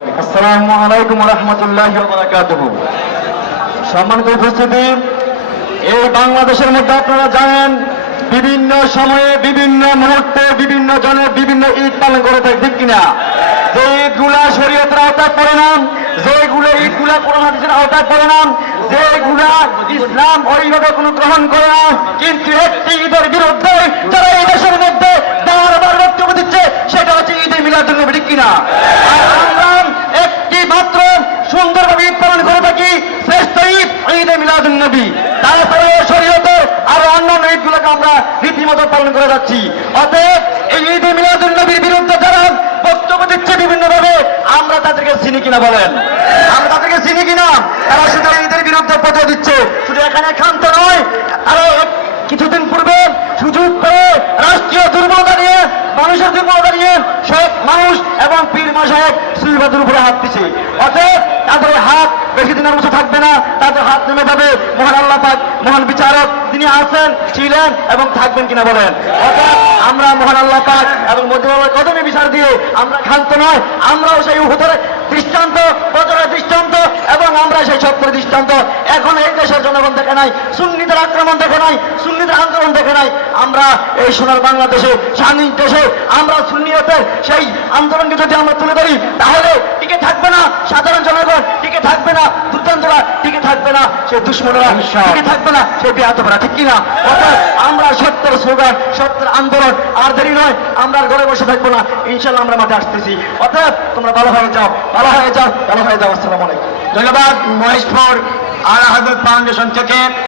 আসসালামু আলাইকুম ওয়া রাহমাতুল্লাহি ওয়া বারাকাতুহু। সম্মানিত উপস্থিতি, এই বাংলাদেশের মধ্যে আপনারা জানেন বিভিন্ন সময়ে বিভিন্ন মুহূর্তে বিভিন্ন জনে বিভিন্ন ঈদ পালন করে থাকে, ঠিক কিনা? যে ঈদগুলা শরীয়তের আওতায় পড়ে না, যেগুলো ঈদগুলা কোরআন হাদিসের আওতায় পড়ে না, যেগুলা ইসলাম ওইভাবে কোনো গ্রহণ করে না, কিন্তু একটি ঈদের বিরুদ্ধে যারা এই দেশের মধ্যে বারবার বক্তব্য দিচ্ছে, সেটা হচ্ছে ঈদে মিলাদুন নবী, ঠিক কিনা? আর আমরা একটি মাত্র সুন্দরভাবে ঈদ পালন করে থাকি, শ্রেষ্ঠ ঈদ ঈদে মিলাদুন নবী। তারপরে শরীয়তের আরো অন্যান্য ঈদগুলোকে আমরা রীতিমতো পালন করে যাচ্ছি। অতএব এই ঈদে মিলাদুন নবীর বিরুদ্ধে যারা বক্তব্য দিচ্ছে বিভিন্নভাবে, আমরা তাদেরকে চিনি কিনা বলেন? আমরা তাদেরকে চিনি কিনা? তারা শুধু ঈদের বিরুদ্ধে প্রতিবাদ দিচ্ছে। শুধু এখানে ক্ষান্ত নয়, আরো কিছুদিন পূর্বে সুযোগ পেয়ে রাষ্ট্রীয় দুর্বলতা নিয়ে, মানুষের দুর্বলতা নিয়ে সব মানুষ এবং পীর মাশায়েখ সুফিবাদের উপরে হাত দিচ্ছে। অতএব তাদের হাত বেশি দিনের মতো থাকবে না, তাদের হাত নেমে যাবে। মহান আল্লাহ পাক, মহান বিচারক তিনি আছেন, ছিলেন এবং থাকবেন কিনা বলেন? অতএব আমরা মহান আল্লাহ পাক এবং মধ্যমার কদমে বিচার দিয়ে আমরা ক্ষান্ত নয়, আমরাও সেই উহুদের দৃষ্টান্ত, বদরের দৃষ্টান্ত এবং আমরা সেই সত্যের দৃষ্টান্ত। এখন এই দেশের জনগণ দেখে নাই, সুন্নিদের আক্রমণ দেখে নাই, সুন্নিদের আন্দোলন দেখে নাই। আমরা এই সোনার বাংলাদেশে, স্বাধীন দেশে আমরা সুন্নিয়তের সেই আন্দোলনকে যদি আমরা তুলে ধরি, তাহলে টিকে থাকবে না সাধারণ জনগণ, টিকে থাকবে না দুর্দান্তরা, টিকে থাকবে না সেই দুশ্মনরা, টিকে থাকবে না সেই বেয়াদবরা, ঠিক কিনা? অর্থাৎ আমরা সত্যের স্লোগান, সত্যের আন্দোলন, আর দেরি নয়, আমরা আর ঘরে বসে থাকবো না, ইনশাল্লাহ আমরা মাঠে আসতেছি। অর্থাৎ তোমরা ভালো হয়ে যাও, ভালো হয়ে যাও, ভালো হয়ে যাও। আসসালামু আলাইকুম। ধন্যবাদ মহেশপুর আলা হযরত ফাউন্ডেশন থেকে।